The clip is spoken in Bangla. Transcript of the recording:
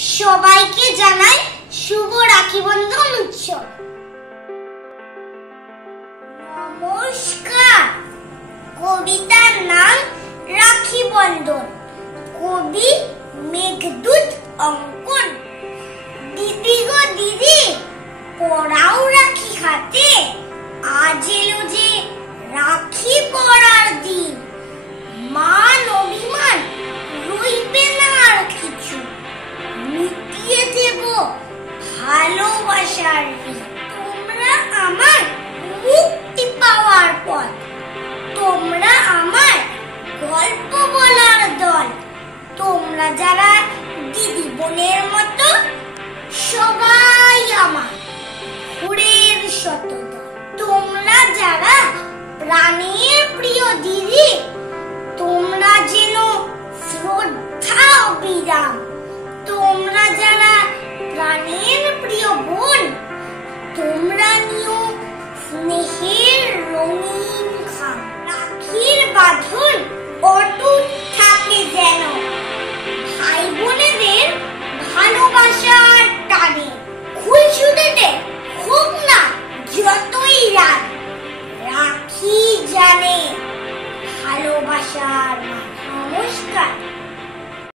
সবাইকে জানাই শুভ রাখি বন্ধন উৎসব। নমস্কার। কবিতার নাম রাখি বন্ধন, কবি মেঘদূত অঙ্কন। দিদি গো দিদি, পরাও রাখি হাতে, আজ এলো যে রাখি পরার দিন। মান অভিমান রইবে না আর কিছু, মিটিয়ে দেব ভালোবাসার ঋণ। তোমরা আমার মুক্তি পাওয়ার পথ, তোমরা আমার গল্প বলার দল। তোমরা যারা দিদি বোনের মতো, সবাই আমার ফুলের শতদল। তোমরা যারা প্রাণের প্রিয় দিদি, তোমরা যেন শ্রদ্ধা অবিরাম। তোমরা যারা প্রাণের প্রিয় বোন, তোমরা নিও স্নেহের রঙিন খাম। রাখির বাঁধন অটুট থাকে যেন, ভাই বোনেদের ভালোবাসার টানে। খুনসুটিতে হোক না যতই রাত, রাখি জানে ভালোবাসার।